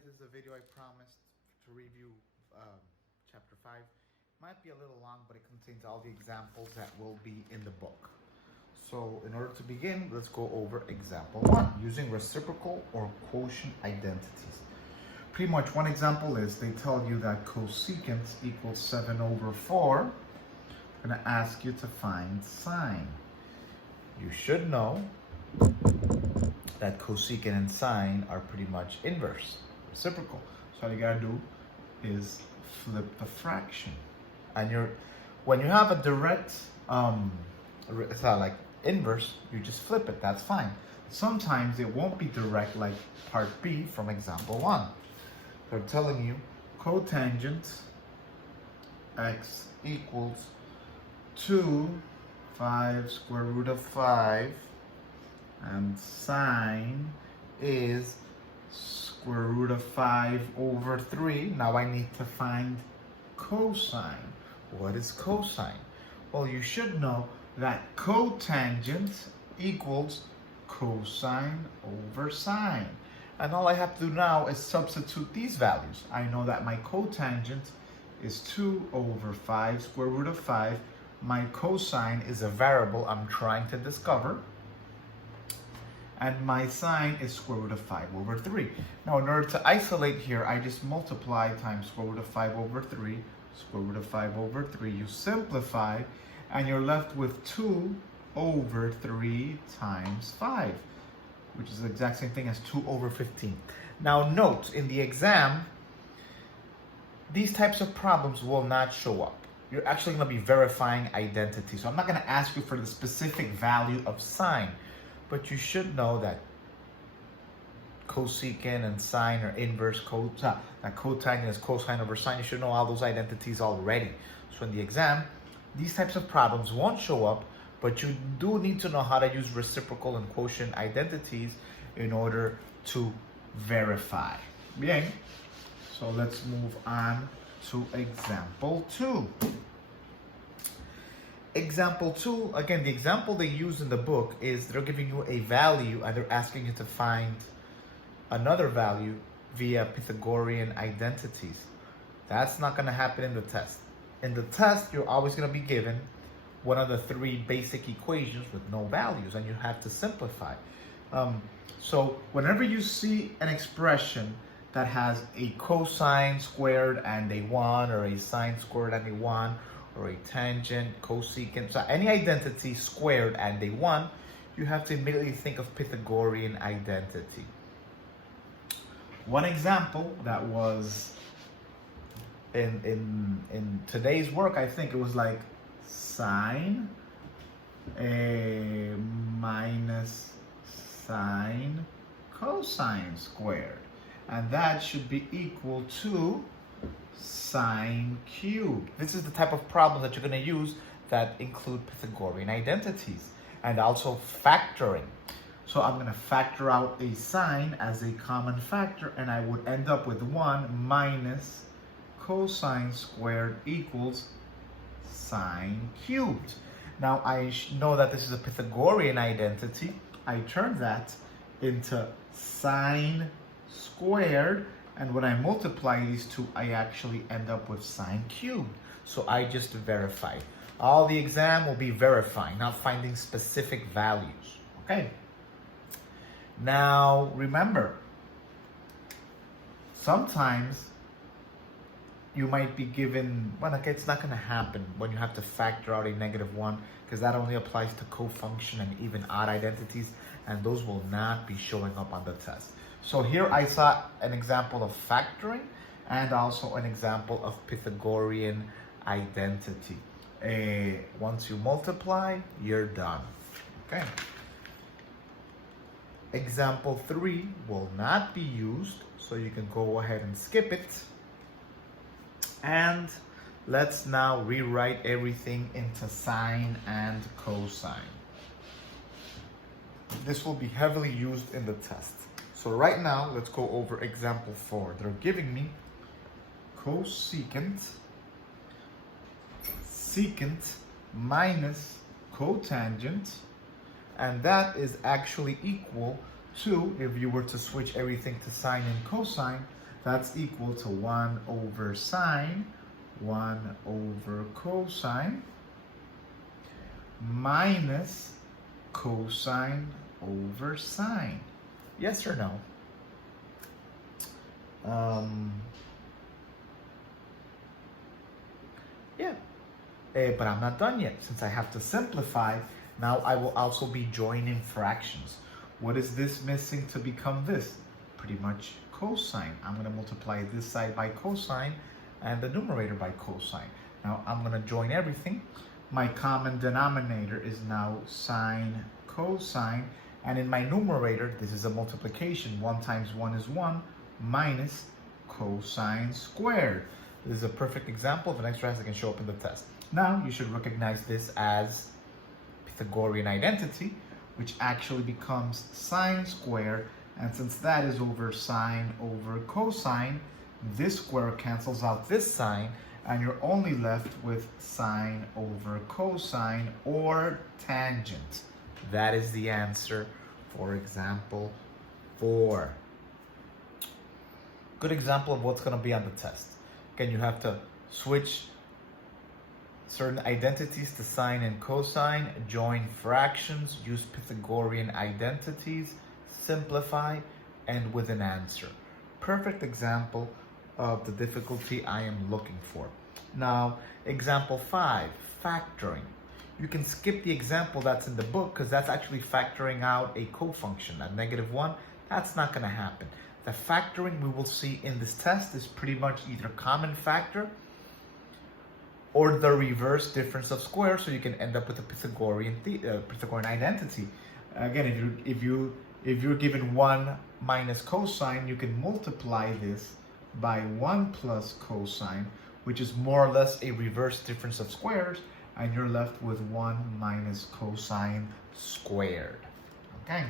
guys, this is a video I promised to review chapter 5. Might be a little long, but it contains all the examples that will be in the book. So in order to begin, let's go over example 1, using reciprocal or quotient identities. Pretty much one example is they tell you that cosecant equals 7 over 4. I'm going to ask you to find sine. You should know that cosecant and sine are pretty much inverse, reciprocal. So all you gotta do is flip the fraction. And when you have a direct, it's not like inverse, you just flip it, that's fine. Sometimes it won't be direct like part B from example 1. They're telling you cotangent x equals 5 square root of 5, and sine is square root of 5 over 3. Now I need to find cosine. What is cosine? Well, you should know that cotangent equals cosine over sine. And all I have to do now is substitute these values. I know that my cotangent is 2 over 5 square root of 5. My cosine is a variable I'm trying to discover. And my sine is square root of 5 over 3. Now, in order to isolate here, I just multiply times square root of 5 over 3, square root of 5 over 3. You simplify, and you're left with 2 over 3 times 5, which is the exact same thing as 2 over 15. Now, note, in the exam, these types of problems will not show up. You're actually going to be verifying identity. So I'm not going to ask you for the specific value of sine. But you should know that cosecant and sine are inverse, that cotangent is cosine over sine. You should know all those identities already. So in the exam, these types of problems won't show up, but you do need to know how to use reciprocal and quotient identities in order to verify. Bien. So let's move on to example 2. Example 2, again, the example they use in the book is they're giving you a value and they're asking you to find another value via Pythagorean identities. That's not going to happen in the test. In the test, you're always going to be given one of the 3 basic equations with no values, and you have to simplify. So whenever you see an expression that has a cosine squared and a 1, or a sine squared and a 1, or a tangent, cosecant, so any identity squared and a 1, you have to immediately think of Pythagorean identity. One example that was in today's work, I think it was like sine minus sine cosine squared. And that should be equal to sine cubed. This is the type of problem that you're going to use that include Pythagorean identities and also factoring. So I'm going to factor out a sine as a common factor, and I would end up with 1 minus cosine squared equals sine cubed. Now I know that this is a Pythagorean identity. I turn that into sine squared, and when I multiply these two, I actually end up with sine cubed. So I just verified. All the exam will be verifying, not finding specific values. Okay. Now remember, sometimes you might be given, well, okay, it's not going to happen when you have to factor out a -1, because that only applies to co-function and even odd identities, and those will not be showing up on the test. So here I saw an example of factoring and also an example of Pythagorean identity. Once you multiply, you're done. Okay. Example 3 will not be used, so you can go ahead and skip it. And let's now rewrite everything into sine and cosine. This will be heavily used in the test. So right now, let's go over example 4. They're giving me cosecant, secant minus cotangent, and that is actually equal to, if you were to switch everything to sine and cosine, That's equal to 1 over sine, 1 over cosine, minus cosine over sine. Yes or no? Yeah. But I'm not done yet. Since I have to simplify, now I will also be joining fractions. What is this missing to become this? Pretty much cosine. I'm going to multiply this side by cosine and the numerator by cosine. Now I'm going to join everything. My common denominator is now sine cosine. And in my numerator, this is a multiplication. 1 times 1 is 1 minus cosine squared. This is a perfect example of an exercise that can show up in the test. Now you should recognize this as Pythagorean identity, which actually becomes sine squared. And since that is over sine over cosine, this square cancels out this sine, and you're only left with sine over cosine or tangent. That is the answer for example 4. Good example of what's going to be on the test. Again, you have to switch certain identities to sine and cosine, join fractions, use Pythagorean identities, simplify, and with an answer. Perfect example of the difficulty I am looking for. Now, example 5, factoring. You can skip the example that's in the book because that's actually factoring out a cofunction, a -1. That's not going to happen. The factoring we will see in this test is pretty much either common factor or the reverse difference of squares, so you can end up with a Pythagorean identity. Again, if you're given 1 minus cosine, you can multiply this by 1 plus cosine, which is more or less a reverse difference of squares, and you're left with 1 minus cosine squared. Okay.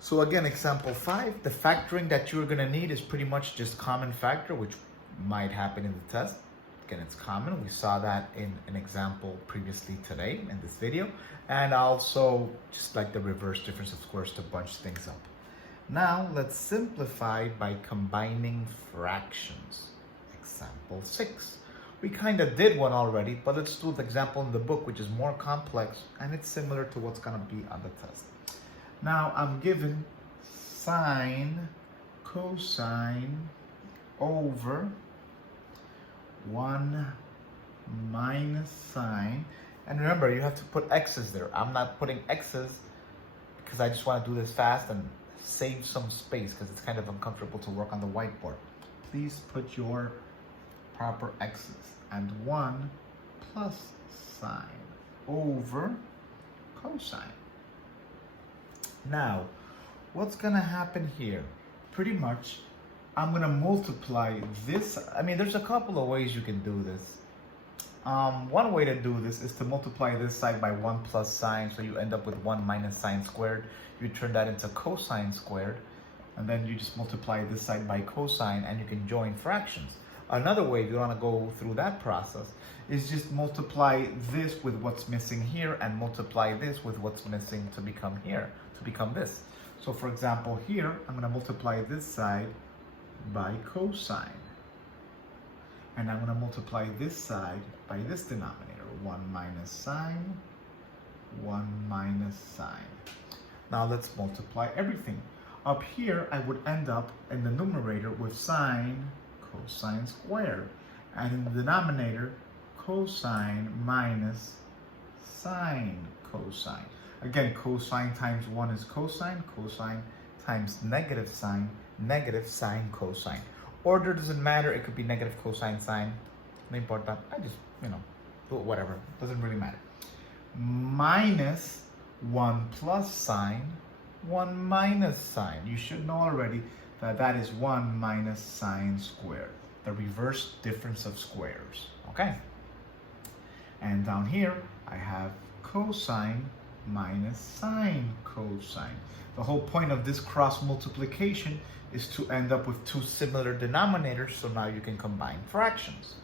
So again, example 5, the factoring that you're going to need is pretty much just common factor, which might happen in the test. Again, it's common. We saw that in an example previously today in this video. And also just like the reverse difference of squares to bunch things up. Now let's simplify by combining fractions. Example 6. We kind of did one already, but let's do the example in the book, which is more complex, and it's similar to what's going to be on the test. Now I'm given sine cosine over 1 minus sine. And remember, you have to put x's there. I'm not putting x's because I just want to do this fast and save some space because it's kind of uncomfortable to work on the whiteboard. Please put your proper x's. And 1 plus sine over cosine. Now, what's going to happen here? Pretty much, I'm going to multiply this. I mean, there's a couple of ways you can do this. One way to do this is to multiply this side by 1 plus sine, so you end up with 1 minus sine squared. You turn that into cosine squared, and then you just multiply this side by cosine, and you can join fractions. Another way, if you want to go through that process, is just multiply this with what's missing here, and multiply this with what's missing to become here, to become this. So for example, here, I'm going to multiply this side by cosine. And I'm going to multiply this side by this denominator, 1 minus sine, 1 minus sine. Now let's multiply everything. Up here, I would end up in the numerator with sine cosine squared. And in the denominator, cosine minus sine cosine. Again, cosine times 1 is cosine, cosine times negative sine cosine. Order doesn't matter, it could be negative cosine sine. No importa. I just, do it whatever. Doesn't really matter. Minus 1 plus sine, 1 minus sine. You should know already that that is 1 minus sine squared. The reverse difference of squares. Okay? And down here, I have cosine minus sine cosine. The whole point of this cross multiplication is to end up with 2 similar denominators, so now you can combine fractions.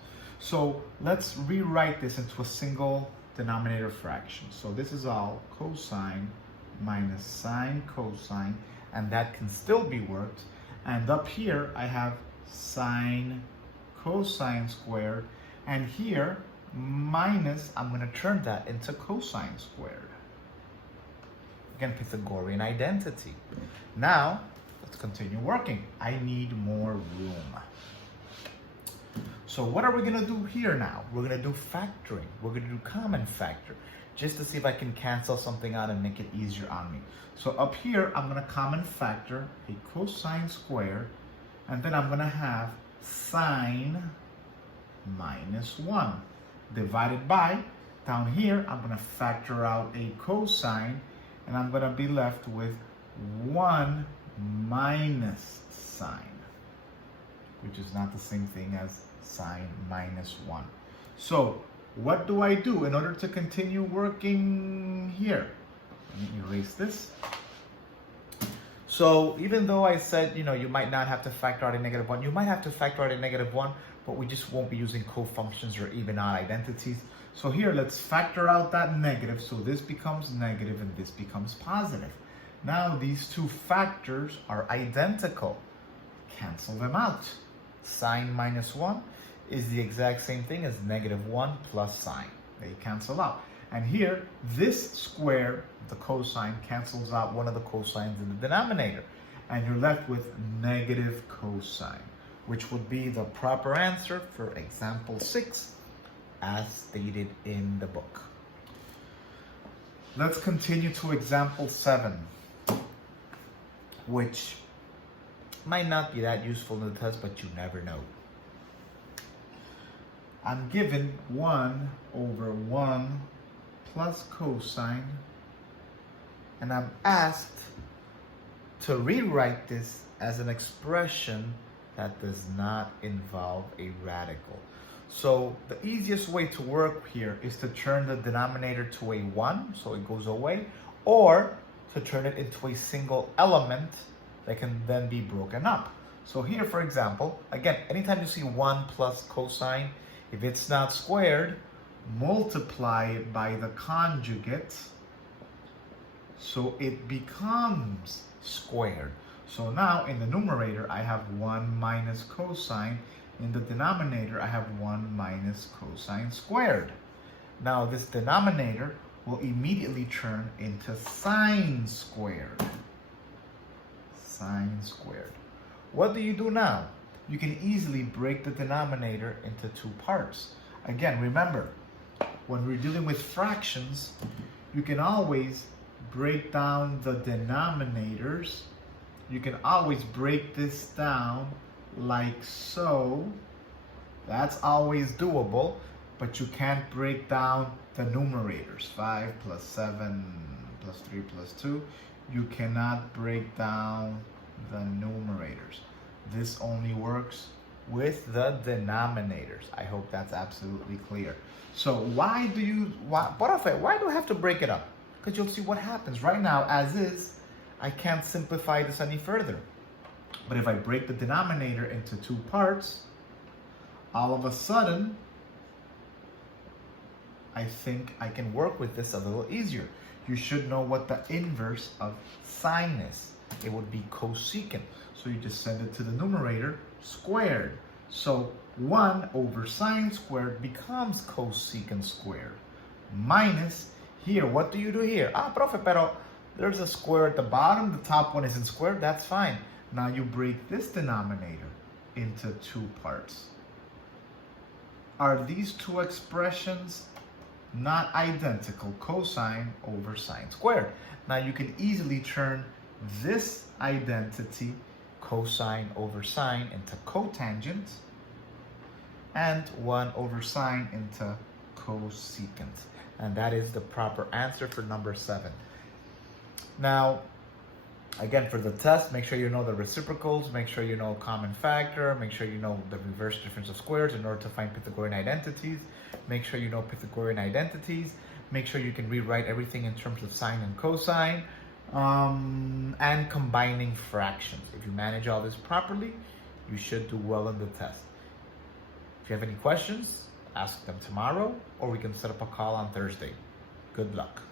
So let's rewrite this into a single denominator fraction. So this is all cosine minus sine cosine, and that can still be worked. And up here I have sine cosine squared, and here minus, I'm going to turn that into cosine squared. Again, Pythagorean identity. Now, let's continue working. I need more room. So what are we going to do here now? We're going to do factoring. We're going to do common factor, just to see if I can cancel something out and make it easier on me. So up here, I'm going to common factor a cosine squared, and then I'm going to have sine minus 1 divided by, down here, I'm going to factor out a cosine, and I'm going to be left with 1 minus sine, which is not the same thing as sine minus 1. So what do I do in order to continue working here? Let me erase this. So even though I said, you might not have to factor out a -1, you might have to factor out a -1, but we just won't be using cofunctions or even odd identities. So here, let's factor out that negative. So this becomes negative and this becomes positive. Now these two factors are identical. Cancel them out. Sine minus 1 is the exact same thing as -1 plus sine. They cancel out. And here, this square, the cosine, cancels out one of the cosines in the denominator. And you're left with negative cosine, which would be the proper answer for example 6, as stated in the book. Let's continue to example 7, which might not be that useful in the test, but you never know. I'm given 1 over 1 plus cosine, and I'm asked to rewrite this as an expression that does not involve a radical. So the easiest way to work here is to turn the denominator to a 1, so it goes away, or to turn it into a single element that can then be broken up. So here, for example, again, anytime you see 1 plus cosine, if it's not squared, multiply it by the conjugate, so it becomes squared. So now in the numerator, I have 1 minus cosine. In the denominator, I have 1 minus cosine squared. Now this denominator will immediately turn into sine squared. Sine squared. What do you do now? You can easily break the denominator into 2 parts. Again, remember, when we're dealing with fractions, you can always break down the denominators. You can always break this down like so. That's always doable, but you can't break down the numerators. 5 plus 7 plus 3 plus 2. You cannot break down the numerators. This only works with the denominators. I hope that's absolutely clear. So why do I have to break it up? Because you'll see what happens. Right now, as is, I can't simplify this any further. But if I break the denominator into 2 parts, all of a sudden, I think I can work with this a little easier. You should know what the inverse of sine is. It would be cosecant. So you just send it to the numerator, squared. So 1 over sine squared becomes cosecant squared. Minus, here, what do you do here? Profe, pero there's a square at the bottom. The top one isn't squared. That's fine. Now you break this denominator into 2 parts. Are these 2 expressions not identical? Cosine over sine squared. Now you can easily turn this identity, cosine over sine, into cotangent, and 1 over sine into cosecant. And that is the proper answer for number 7. Now, again, for the test, make sure you know the reciprocals, make sure you know common factor, make sure you know the reverse difference of squares in order to find Pythagorean identities, make sure you know Pythagorean identities, make sure you can rewrite everything in terms of sine and cosine, and combining fractions. If you manage all this properly, you should do well on the test. If you have any questions, ask them tomorrow, or we can set up a call on Thursday. Good luck.